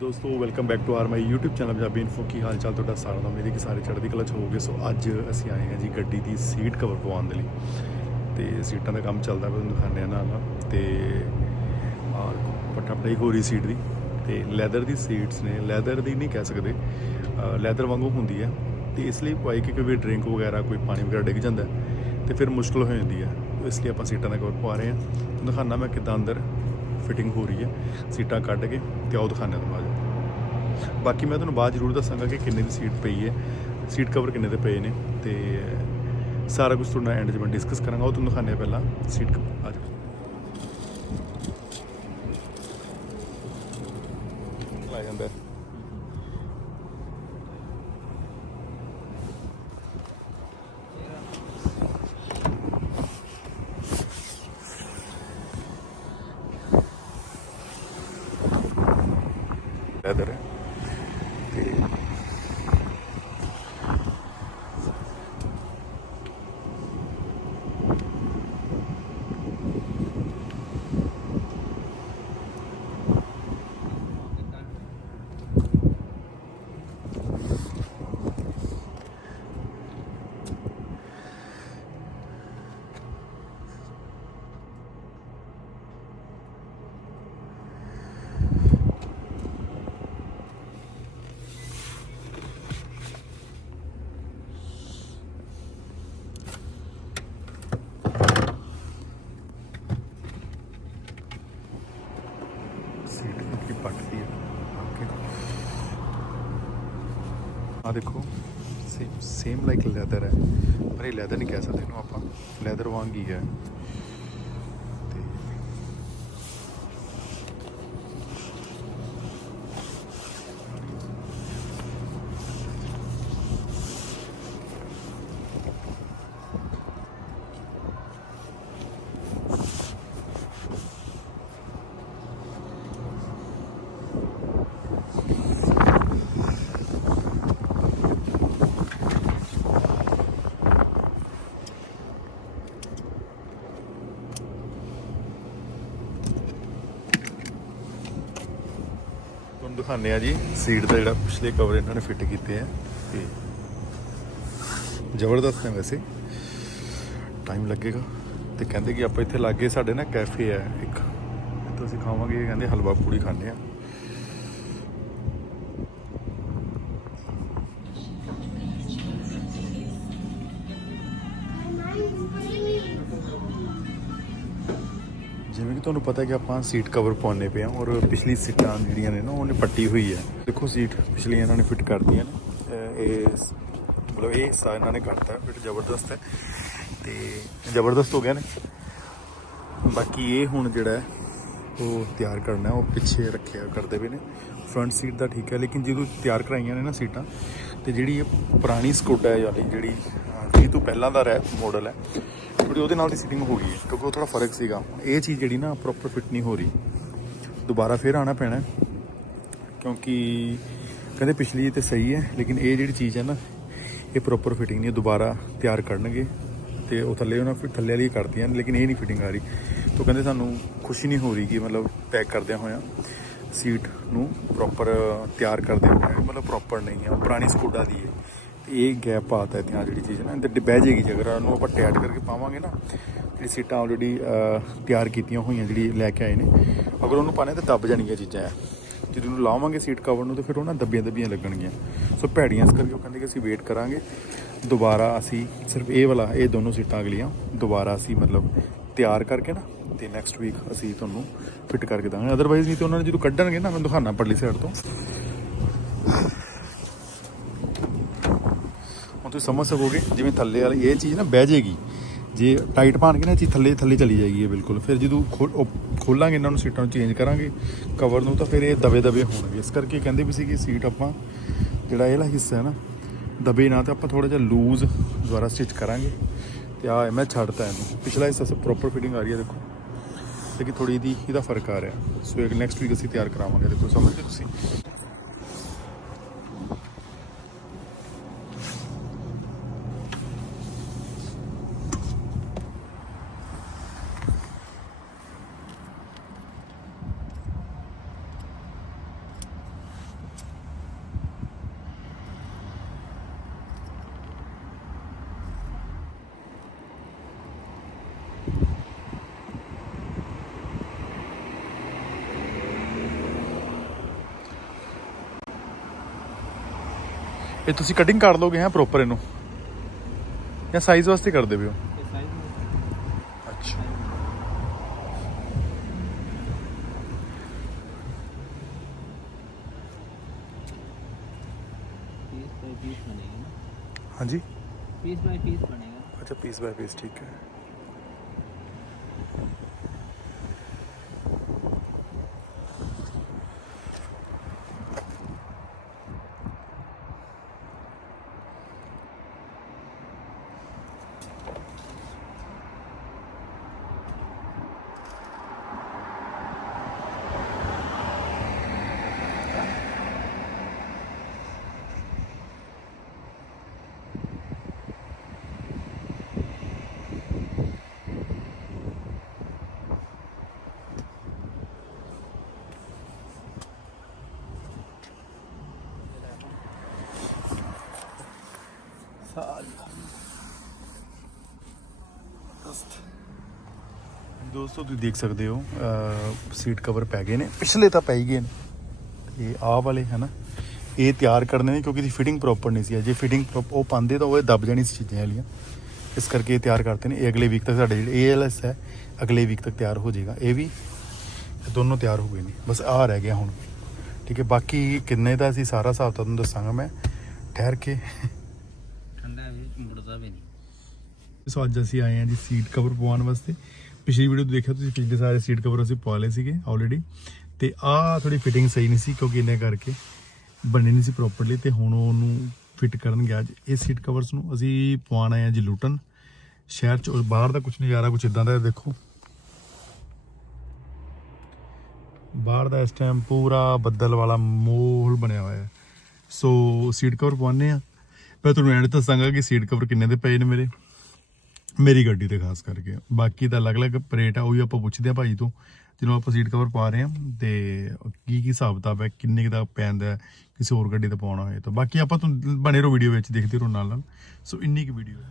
ਦੋਸਤੋ welcome back to our my YouTube channel Punjabi info ਕੀ ਹਾਲ ਚਾਲ ਤੁਹਾਡਾ? ਸਾਰਿਆਂ ਦਾ ਮੇਰੇ ਕਿ ਸਾਰੇ ਚੜ੍ਹਦੀ ਕਲਾ ਚ ਹੋਗੇ ਸੋ ਅੱਜ ਅਸੀਂ ਆਏ ਹਾਂ ਜੀ ਗੱਡੀ ਦੀ ਸੀਟ ਕਵਰ ਪਵਾਉਣ ਦੇ ਲਈ। ਤੇ ਸੀਟਾਂ ਦਾ ਕੰਮ ਚੱਲਦਾ ਪਿਆ, ਤੁਹਾਨੂੰ ਦਿਖਾਉਂਦੇ ਆ ਨਾਲ ਨਾਲ। ਤੇ ਆਹ ਪੱਟਾ ਹੋ ਰਹੀ ਸੀਟ ਦੀ। ਤੇ ਲੈਦਰ ਦੀ ਸੀਟਸ ਨੇ ਲੈਦਰ ਦੀ ਨਹੀਂ ਕਹਿ ਸਕਦੇ। ਲੈਦਰ ਵਾਂਗੂ ਹੁੰਦੀ ਹੈ। ਤੇ ਇਸ ਲਈ ਪਵਾਈ ਕਿ ਕੋਈ ਡਰਿੰਕ ਵਗੈਰਾ, ਕੋਈ ਪਾਣੀ ਵਗੈਰਾ ਡਿੱਗ ਜਾਂਦਾ ਹੈ, ਤੇ ਫਿਰ ਮੁਸ਼ਕਲ ਹੋ ਜਾਂਦੀ ਹੈ। ਇਸ ਲਈ ਆਪਾਂ ਸੀਟਾਂ ਦਾ ਕਵਰ ਪਵਾ ਰਹੇ ਹਾਂ। ਤੁਹਾਨੂੰ ਮੈਂ ਕਿੱਦਾਂ ਅੰਦਰ ਫਿਟਿੰਗ ਹੋ ਰਹੀ ਹੈ। ਸੀਟਾਂ ਕੱਢ ਕੇ ਤੇ ਆਓ ਦਿਖਾਉਂਦੇ ਤੁਹਾਨੂੰ ਬਾਅਦ ਬਾਕੀ ਮੈਂ ਤੁਹਾਨੂੰ ਬਾਅਦ ਜ਼ਰੂਰ ਦੱਸਾਂਗਾ ਕਿ ਕਿੰਨੇ ਦੀ ਸੀਟ ਪਈ ਹੈ। ਸੀਟ ਕਵਰ ਕਿੰਨੇ ਦੇ ਪਏ ਨੇ ਤੇ ਸਾਰਾ ਕੁਝ ਤੁਹਾਡਾ ਐਂਡ 'ਚ ਮੈਂ ਡਿਸਕਸ ਕਰਾਂਗਾ। ਉਹ ਤੁਹਾਨੂੰ ਦਿਖਾਉਂਦੇ ਹਾਂ ਪਹਿਲਾਂ ਸੀਟ ਆ ਜਾਓ। ਆ ਜਾਂਦਾ। ਹੈ। ਲੈਦਰ ਹੈ ਤੇ ਸੀਟ ਕੀ ਪੱਟਦੀ ਹੈ ਓਕੇ ਆ ਦੇਖੋ ਸੇਮ ਸੇਮ ਲਾਈਕ ਲੈਦਰ ਹੈ। ਪਰ ਇਹ ਲੈਦਰ ਨਹੀਂ ਕਹਿ ਸਕਦੇ ਇਹਨੂੰ ਆਪਾਂ। ਲੈਦਰ ਵਾਂਗ ਹੀ ਹੈ। ਤੁਹਾਨੂੰ ਦਿਖਾਉਂਦੇ ਆ ਜੀ। ਸੀਟ ਦਾ ਜਿਹੜਾ ਪਿਛਲੇ ਕਵਰ ਇਹਨਾਂ ਨੇ ਫਿੱਟ ਕੀਤੇ ਆ। ਤੇ ਜ਼ਬਰਦਸਤ ਹੈ ਵੈਸੇ। ਟਾਈਮ ਲੱਗੇਗਾ। ਤੇ ਕਹਿੰਦੇ ਕਿ ਆਪਾਂ ਇੱਥੇ ਲਾਗੇ ਸਾਡੇ ਨਾ ਕੈਫੇ ਹੈ ਇੱਕ। ਇੱਥੇ ਅਸੀਂ ਖਾਵਾਂਗੇ ਕਹਿੰਦੇ ਹਲਵਾ ਪੂੜੀ ਖਾਣੇ ਆ। ਤੁਹਾਨੂੰ ਪਤਾ ਹੈ ਕਿ ਆਪਾਂ ਸੀਟ ਕਵਰ ਪਾਉਣੇ ਪਏ ਆ ਔਰ ਪਿਛਲੀ ਸੀਟਾਂ ਜਿਹੜੀਆਂ ਨੇ ਨਾ ਉਹਨੇ ਪੱਟੀ ਹੋਈ ਹੈ। ਦੇਖੋ ਸੀਟ ਪਿਛਲੀਆਂ ਇਹਨਾਂ ਨੇ ਫਿੱਟ ਕਰਤੀਆਂ ਨੇ। ਇਹ ਮਤਲਬ ਇਹ ਹਿੱਸਾ ਇਹਨਾਂ ਨੇ ਕਰਤਾ ਫਿੱਟ ਜ਼ਬਰਦਸਤ ਹੈ। ਤੇ ਜ਼ਬਰਦਸਤ ਹੋ ਗਿਆ ਨੇ। ਬਾਕੀ ਇਹ ਹੁਣ ਜਿਹੜਾ ਉਹ ਤਿਆਰ ਕਰਨਾ ਉਹ ਪਿੱਛੇ ਰੱਖਿਆ ਕਰਦੇ ਪਏ ਨੇ। ਫਰੰਟ ਸੀਟ ਦਾ ਠੀਕ ਹੈ, ਲੇਕਿਨ ਜਦੋਂ ਤਿਆਰ ਕਰਾਈਆਂ ਨੇ ਨਾ ਸੀਟਾਂ, ਤੇ ਜਿਹੜੀ ਇਹ ਪੁਰਾਣੀ ਸਕੋਡਾ ਹੈ, ਯਾਨੀ ਜਿਹੜੀ ਇਹ ਤੋਂ ਪਹਿਲਾਂ ਦਾ ਰਹਿ ਮਾਡਲ ਹੈ ਥੋੜੀ ਉਹਦੇ ਨਾਲ ਦੀ ਸੀਟਿੰਗ ਹੋ ਗਈ ਹੈ ਕਿਉਂਕਿ ਉਹ ਥੋੜਾ ਫ਼ਰਕ ਸੀਗਾ। ਇਹ ਚੀਜ਼ ਜਿਹੜੀ ਨਾ ਪ੍ਰੋਪਰ ਫਿਟ ਨਹੀਂ ਹੋ ਰਹੀ। ਦੁਬਾਰਾ ਫੇਰ ਆਣਾ ਪੈਣਾ ਕਿਉਂਕਿ ਕਹਿੰਦੇ ਪਿਛਲੀ ਤੇ ਸਹੀ ਹੈ, ਲੇਕਿਨ ਇਹ ਜਿਹੜੀ ਚੀਜ਼ ਹੈ ਨਾ, ਇਹ ਪ੍ਰੋਪਰ ਫਿਟਿੰਗ ਨਹੀਂ ਹੈ, ਦੁਬਾਰਾ ਤਿਆਰ ਕਰਨਗੇ ਤੇ ਉਹ ਥੱਲੇ ਉਹਨਾਂ ਫਿਰ ਥੱਲੇ ਵਾਲੀ ਕਰਦੀਆਂ ਨੇ, ਲੇਕਿਨ ਇਹ ਨਹੀਂ ਫਿਟਿੰਗ ਆ ਰਹੀ। ਤੋਂ ਕਹਿੰਦੇ ਸਾਨੂੰ ਖੁਸ਼ੀ ਨਹੀਂ ਹੋ ਰਹੀ ਕਿ ਮਤਲਬ ਪੈਕ ਕਰਦਿਆਂ ਹੋਇਆਂ ਸੀਟ ਨੂੰ ਪ੍ਰੋਪਰ ਤਿਆਰ ਕਰਦੇ ਹੋਏ, ਮਤਲਬ ਪ੍ਰੋਪਰ ਨਹੀਂ ਹੈ, ਉਹ ਪੁਰਾਣੀ ਸਕੂਡਾ ਦੀ ਹੈ। ਇਹ ਗੈਪ ਪਾਤਾ ਹੈ ત્યાં ਜਿਹੜੀ ਚੀਜ਼ ਨਾ ਤੇ ਬਹਿ ਜਾਏਗੀ ਜੇ ਅਗਰ ਉਹਨੂੰ ਆਪਾਂ ਟੈਡ ਕਰਕੇ ਪਾਵਾਂਗੇ ਨਾ, ਜਿਹੜੀ ਸੀਟਾਂ ਆਲਰੇਡੀ ਤਿਆਰ ਕੀਤੀਆਂ ਹੋਈਆਂ ਜਿਹੜੀ ਲੈ ਕੇ ਆਏ ਨੇ, ਅਗਰ ਉਹਨੂੰ ਪਾਣੇ ਤਾਂ ਦੱਬ ਜਾਣਗੀਆਂ ਚੀਜ਼ਾਂ। ਹੈ ਜਦੋਂ ਉਹਨੂੰ ਲਾਵਾਂਗੇ ਸੀਟ ਕਵਰ ਨੂੰ, ਤੇ ਫਿਰ ਉਹ ਨਾ ਦੱਬੀਆਂ ਦੱਬੀਆਂ ਲੱਗਣਗੀਆਂ। ਸੋ ਭੈੜੀਆਂ ਇਸ ਕਰਕੇ ਉਹ ਕਹਿੰਦੇ ਕਿ ਅਸੀਂ ਵੇਟ ਕਰਾਂਗੇ। ਦੁਬਾਰਾ ਅਸੀਂ ਸਿਰਫ ਇਹ ਵਾਲਾ, ਇਹ ਦੋਨੋਂ ਸੀਟਾਂ ਅਗਲੀਆਂ, ਦੁਬਾਰਾ ਅਸੀਂ ਮਤਲਬ ਤਿਆਰ ਕਰਕੇ ਨਾ, ਤੇ ਨੈਕਸਟ ਵੀਕ ਅਸੀਂ ਤੁਹਾਨੂੰ ਫਿੱਟ ਕਰਕੇ ਦਾਂਗੇ। ਅਦਰਵਾਈਜ਼ ਨਹੀਂ ਤੇ ਉਹਨਾਂ ਨੇ ਜਦੋਂ ਕੱਢਣਗੇ ਨਾ ਮੈਂ ਦਿਖਾਣਾ ਪੜਲੀ ਸਾਈਡ ਤੋਂ। ਤੁਸੀਂ ਸਮਝ ਸਕੋਗੇ, ਜਿਵੇਂ ਥੱਲੇ ਵਾਲੀ ਇਹ ਚੀਜ਼ ਨਾ ਬਹਿ ਜਾਏਗੀ। ਜੇ ਟਾਈਟ ਪਾਣ ਕੇ ਨਾ ਇਹ ਚੀਜ਼ ਥੱਲੇ ਥੱਲੇ ਚਲੀ ਜਾਏਗੀ ਇਹ ਬਿਲਕੁਲ। ਫਿਰ ਜਦੋਂ ਖੋਲ- ਉਹ ਖੋਲਾਂਗੇ, ਇਹਨਾਂ ਨੂੰ ਸੀਟਾਂ ਨੂੰ ਚੇਂਜ ਕਰਾਂਗੇ ਕਵਰ ਨੂੰ, ਤਾਂ ਫਿਰ ਇਹ ਦਬੇ ਦਬੇ ਹੋਣਗੇ। ਇਸ ਕਰਕੇ ਕਹਿੰਦੇ ਵੀ ਸੀ ਕਿ ਸੀਟ ਆਪਾਂ ਜਿਹੜਾ ਇਹਲਾ ਹਿੱਸਾ ਹੈ ਨਾ, ਦਬੇ ਨਾ, ਤਾਂ ਆਪਾਂ ਥੋੜਾ ਜਿਹਾ ਲੂਜ਼ ਦੁਬਾਰਾ ਸਟਿਚ ਕਰਾਂਗੇ। ਤੇ ਆ ਮੈਂ ਛੱਡਤਾ ਇਹਨੂੰ। ਪਿਛਲਾ ਹਿੱਸਾ ਸਭ ਪ੍ਰੋਪਰ ਫਿਟਿੰਗ ਆ ਰਹੀ ਹੈ, ਦੇਖੋ। ਲੇਕਿਨ ਥੋੜੀ ਦੀ ਇਹਦਾ ਫ਼ਰਕ ਆ ਰਿਹਾ। ਸੋ ਇੱਕ ਨੈਕਸਟ ਵੀਕ ਅਸੀਂ ਤਿਆਰ ਕਰਾਵਾਂਗੇ, ਦੇਖੋ, ਸਮਝਦੇ ਗਏ ਤੁਸੀਂ? ਇਹ ਤੁਸੀਂ ਕਟਿੰਗ ਕਰ ਲੋਗੇ ਹੈ ਪ੍ਰੋਪਰ ਇਹਨੂੰ? ਜਾਂ ਸਾਈਜ਼ ਵਾਸਤੇ ਕਰਦੇ ਪਿਓ ਹਾਂਜੀ। ਪੀਸ ਬਾਈ ਪੀਸ ਬਣੇਗਾ। ਅੱਛਾ ਪੀਸ ਬਾਈ ਪੀਸ ਠੀਕ ਹੈ। ਦੋਸਤੋ, ਤੁਸੀਂ ਦੇਖ ਸਕਦੇ ਹੋ ਸੀਟ ਕਵਰ ਪੈ ਗਏ ਨੇ। ਪਿਛਲੇ ਤਾਂ ਪੈ ਹੀ ਗਏ ਨੇ। ਇਹ ਆਹ ਵਾਲੇ, ਹਨਾ, ਇਹ ਤਿਆਰ ਕਰਨੇ ਨੇ ਕਿਉਂਕਿ ਇਹਦੀ ਫਿਟਿੰਗ ਪ੍ਰੋਪਰ ਨਹੀਂ ਸੀ। ਜੇ ਫਿਟਿੰਗ ਉਹ ਪਾਉਂਦੇ ਤਾਂ ਉਹ ਦੱਬ ਜਾਣੀ ਸੀ ਚੀਜ਼ਾਂ ਵਾਲੀਆਂ। ਇਸ ਕਰਕੇ ਇਹ ਤਿਆਰ ਕਰਤੇ ਨੇ। ਇਹ ਅਗਲੇ ਵੀਕ ਤੱਕ ਸਾਡੇ ਜਿਹੜੇ ਏਐਲਐਸ ਹੈ, ਅਗਲੇ ਵੀਕ ਤੱਕ ਤਿਆਰ ਹੋ ਜਾਏਗਾ। ਇਹ ਵੀ ਇਹ ਦੋਨੋਂ ਤਿਆਰ ਹੋ ਗਏ ਨੇ। ਬਸ ਆਹ ਰਹਿ ਗਿਆ ਹੁਣ। ਠੀਕ ਹੈ, ਬਾਕੀ ਕਿੰਨੇ ਦਾ ਅਸੀਂ ਸਾਰਾ ਹਿਸਾਬ ਤੁਹਾਨੂੰ ਦੱਸਾਂਗਾ ਮੈਂ। ਠਹਿਰ ਕੇ। ਸੋ ਅੱਜ ਅਸੀਂ ਆਏ ਹਾਂ ਜੀ ਸੀਟ ਕਵਰ ਪਵਾਉਣ ਵਾਸਤੇ। ਪਿਛਲੀ ਵੀਡੀਓ ਦੇਖਿਆ, ਤੁਸੀਂ ਪਿਛਲੇ ਸਾਰੇ ਸੀਟ ਕਵਰ ਅਸੀਂ ਪਵਾ ਲਏ ਸੀਗੇ ਆਲਰੇਡੀ ਤੇ ਆਹ ਥੋੜੀ ਫਿਟਿੰਗ ਸਹੀ ਨਹੀਂ ਸੀ ਕਿਉਂਕਿ ਇਹਨੇ ਕਰਕੇ ਬਣੇ ਨਹੀਂ ਸੀ ਪ੍ਰੋਪਰਲੀ ਤੇ ਹੁਣ ਉਹਨੂੰ ਫਿੱਟ ਕਰਨ ਗਿਆ ਅੱਜ। ਇਹ ਸੀਟ ਕਵਰਸ ਨੂੰ ਅਸੀਂ ਪਵਾਉਣ ਆਏ ਹਾਂ ਜੀ ਲੂਟਨ ਸ਼ਹਿਰ ਚ ਬਾਹਰ ਦਾ ਕੁਝ ਨਜ਼ਾਰਾ ਕੁਝ ਇਦਾਂ ਦਾ ਦੇਖੋ। ਬਾਹਰ ਦਾ ਇਸ ਟਾਈਮ ਪੂਰਾ ਬੱਦਲ ਵਾਲਾ ਮਾਹੌਲ ਬਣਿਆ ਹੋਇਆ ਹੈ। ਸੋ ਸੀਟ ਕਵਰ ਪਵਾਉਂਦੇ ਆ ਮੈਂ ਤੁਹਾਨੂੰ ਐਂਡ ਦੱਸਾਂਗਾ ਕਿ ਸੀਟ ਕਵਰ ਕਿੰਨੇ ਦੇ ਪਏ ਨੇ ਮੇਰੇ। ਮੇਰੀ ਗੱਡੀ ਤੇ ਖਾਸ ਕਰਕੇ। ਬਾਕੀ ਤਾਂ ਅਲੱਗ-ਅਲੱਗ ਰੇਟ ਆ, ਉਹ ਵੀ ਆਪਾਂ ਪੁੱਛਦੇ ਆ ਭਾਈ ਤੋਂ, ਜਿਹਨੂੰ ਆਪਾਂ ਸੀਟ ਕਵਰ ਪਾ ਰਹੇ ਆ ਤੇ ਕੀ ਕੀ ਹਿਸਾਬ ਕਿਤਾਬ ਹੈ, ਕਿੰਨੇ ਕੁ ਦਾ ਪੈਂਦਾ ਕਿਸੇ ਹੋਰ ਗੱਡੀ ਤੇ ਪਾਉਣਾ ਹੋਏ ਤਾਂ। ਬਾਕੀ ਆਪਾਂ ਤੁਹਾਨੂੰ ਬਣੇ ਰਹੋ ਵੀਡੀਓ ਵਿੱਚ, ਦੇਖਦੇ ਰਹੋ ਨਾਲ ਨਾਲ ਸੋ, ਇੰਨੀ ਕੁ ਵੀਡੀਓ ਹੈ।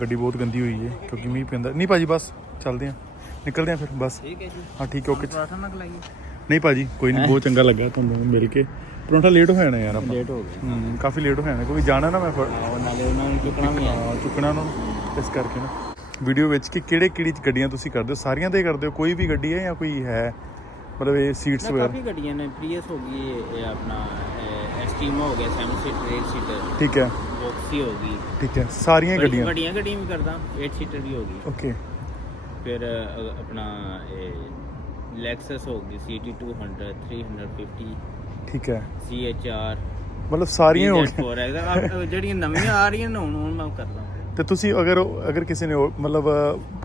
ਗੱਡੀ ਬਹੁਤ ਗੰਦੀ ਹੋਈ ਹੈ ਕਿਉਂਕਿ ਮੀਂਹ ਪੈਂਦਾ। ਨਹੀਂ ਭਾਜੀ ਬਸ ਚੱਲਦੇ ਆ ਨਿਕਲਦੇ ਆ ਫਿਰ ਬਸ। ਠੀਕ ਹੈ ਓਕੇ। ਨਹੀਂ ਭਾਜੀ ਕੋਈ ਨਹੀਂ ਬਹੁਤ ਚੰਗਾ ਲੱਗਾ ਤੁਹਾਨੂੰ ਮਿਲ ਕੇ। ਪਰੌਂਠਾ ਲੇਟ ਹੋ ਜਾਣਾ ਯਾਰ ਆਪਾਂ। ਲੇਟ ਹੋ ਗਏ। ਹੂੰ ਕਾਫੀ ਲੇਟ ਹੋ ਜਾਣਾ ਕਿਉਂਕਿ ਜਾਣਾ ਨਾ ਮੈਂ ਫਿਰ ਨਾਲੇ ਉਹਨਾਂ ਨੂੰ ਚੁੱਕਣਾ ਵੀ ਆ ਚੁੱਕਣਾ ਉਹਨਾਂ ਨੂੰ ਇਸ ਕਰਕੇ ਨਾ। ਵੀਡੀਓ ਵਿੱਚ ਕਿ ਕਿਹੜੇ ਕਿਹੜੀ ਗੱਡੀਆਂ ਤੁਸੀਂ ਕਰਦੇ ਹੋ? ਸਾਰੀਆਂ ਦੇ ਕਰਦੇ ਹੋ? ਕੋਈ ਵੀ ਗੱਡੀ ਹੈ ਜਾਂ ਕੋਈ ਹੈ? ਮਤਲਬ ਇਹ ਸੀਟਸ ਵਗੈਰਾ? ਕਾਫੀ ਗੱਡੀਆਂ ਨੇ ਪ੍ਰੀਅਸ ਹੋ ਗਈ ਇਹ ਆਪਣਾ ਐਸਟੀਮ ਹੋ ਗਿਆ ਸੈਮੀ ਰੇਲ ਸੀਟ ਠੀਕ ਹੈ। ਟੈਕਸੀ ਹੋ ਗਈ। ਠੀਕ ਹੈ ਸਾਰੀਆਂ ਗੱਡੀਆਂ? ਵੱਡੀਆਂ ਗੱਡੀਆਂ ਵੀ ਕਰਦਾ 8 ਸੀਟਰ ਵੀ ਹੋ ਗਈ। ਓਕੇ ਫਿਰ ਆਪਣਾ ਇਹ ਲੈਕਸਸ ਹੋ ਗਈ ਸੀਟੀ 200 350 ਠੀਕ ਹੈ। ਸੀਐਚਆਰ ਮਤਲਬ ਸਾਰੀਆਂ ਹੋ ਗਈਆਂ। ਜਿਹੜੀਆਂ ਨਵੀਆਂ ਆ ਰਹੀਆਂ ਨੇ ਹੁਣ ਹੁਣ ਮੈਂ ਕਰਦਾ ਤੇ ਤੁਸੀਂ ਅਗਰ ਅਗਰ ਕਿਸੇ ਨੇ ਮਤਲਬ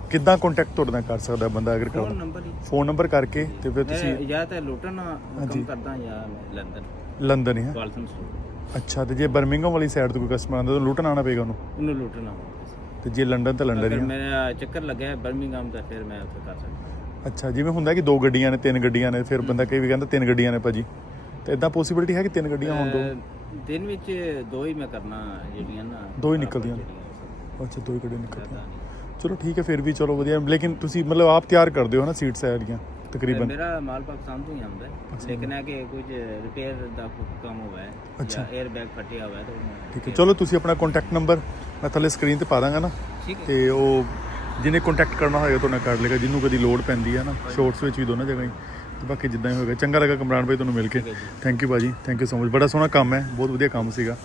ਕਿੱਦਾਂ ਕੰਟੈਕਟ ਤੁਹਾਡੇ ਕਰ ਸਕਦਾ ਬੰਦਾ ਅਗਰ ਫੋਨ ਫੋਨ ਨੰਬਰ ਕਰਕੇ ਤੇ ਫਿਰ ਤੁਸੀਂ ਜਾਂ ਤਾਂ ਲੁਟਨ ਕੰਮ ਕਰਦਾ ਜਾਂ ਲੰਡਨ ਲੰਡਨ ਹੈ ਵਾਲਸਨ ਸਟੋਰ ਅੱਛਾ ਤੇ ਜੇ ਬਰਮਿੰਗਮ ਵਾਲੀ ਸਾਈਡ ਤੋਂ ਕੋਈ ਕਸਟਮਰ ਆਉਂਦਾ ਤਾਂ ਲੁੱਟਣ ਆਉਣਾ ਪਏਗਾ ਉਹਨੂੰ? ਉਹਨੂੰ ਲੁਟਣਾ ਤੇ ਜੇ ਲੰਡਨ ਤਾਂ ਲੰਡਨ ਅਗਰ ਹੀ ਮੇਰਾ ਚੱਕਰ ਲੱਗਿਆ ਹੈ ਬਰਮਿੰਗਮ ਦਾ ਫਿਰ ਮੈਂ ਉੱਥੇ ਕਰ ਸਕਦਾ। ਅੱਛਾ ਜਿਵੇਂ ਹੁੰਦਾ ਕਿ ਦੋ ਗੱਡੀਆਂ ਨੇ ਤਿੰਨ ਗੱਡੀਆਂ ਨੇ ਫਿਰ ਬੰਦਾ ਕਈ ਵੀ ਕਹਿੰਦਾ ਤਿੰਨ ਗੱਡੀਆਂ ਨੇ ਭਾਜੀ। ਤੇ ਇਦਾਂ ਪੋਸੀਬਿਲਿਟੀ ਹੈ ਕਿ ਤਿੰਨ ਗੱਡੀਆਂ ਹੋਣ ਦੋ? ਅਹ, ਦਿਨ ਵਿੱਚ ਦੋ ਹੀ ਮੈਂ ਕਰਨਾ ਜਿਹੜੀਆਂ ਨਾ ਦੋ ਹੀ ਨਿਕਲਦੀਆਂ। ਨੇ। ਜਿਹੜੀਆਂ, ਅੱਛਾ ਦੋ ਹੀ ਗੱਡੀਆਂ ਨਿਕਲਦੀਆਂ। ਜ਼ਿਆਦਾ ਨਹੀਂ। ਚਲੋ ਠੀਕ ਹੈ ਫਿਰ ਵੀ ਚਲੋ ਵਧੀਆ। ਲੇਕਿਨ ਤੁਸੀਂ ਮਤਲਬ ਆਪ ਤਿਆਰ ਕਰਦੇ ਹੋ ਨਾ ਸੀਟਸ ਵਾਲੀਆਂ ਤਕਰੀਬਨ? ਮੇਰਾ ਮਾਲ ਪਾਕਿਸਤਾਨ ਤੋਂ ਹੀ ਆਉਂਦਾ ਹੈ। ਲੇਕਿਨ ਹੈ ਕਿ ਕੁਝ ਰਿਪੇਅਰ ਦਾ ਕੰਮ ਹੋਇਆ ਹੈ ਅੱਛਾ। ਜਾਂ 에ਅਰ ਬੈਗ ਫਟਿਆ ਹੋਇਆ ਹੈ ਤਾਂ ਠੀਕ ਹੈ। ਚਲੋ ਤੁਸੀਂ ਆਪਣਾ ਕੰਟੈਕਟ ਨੰਬਰ ਮੈਂ ਥੱਲੇ ਸਕਰੀਨ ਤੇ ਪਾ ਦਾਂਗਾ ਨਾ। ਤੇ ਉਹ ਜਿਹਨੇ ਕੰਟੈਕਟ ਕਰਨਾ ਹੋਏਗਾ ਤੁਹਾਡੇ ਨਾਲ ਕਰ ਲੇਗਾ ਜਿਹਨੂੰ ਕਦੀ ਲੋਡ ਪੈਂਦੀ ਹੈ ਨਾ ਸ਼ੋਰਟਸ ਵਿੱਚ ਵੀ ਦੋਨਾਂ ਜਗ੍ਹਾ ਹੀ। ਤੇ ਬਾਕੀ ਜਿੱਦਾਂ ਹੀ ਹੋਏਗਾ। ਚੰਗਾ ਲੱਗਾ ਕਮਰਾਨ ਭਾਈ ਤੁਹਾਨੂੰ ਮਿਲ ਕੇ। ਥੈਂਕ ਯੂ ਭਾਜੀ। ਥੈਂਕ ਯੂ ਸੋ ਮਚ ਬੜਾ ਸੋਹਣਾ ਕੰਮ ਹੈ। ਬਹੁਤ ਵਧੀਆ ਕੰਮ ਸੀਗਾ।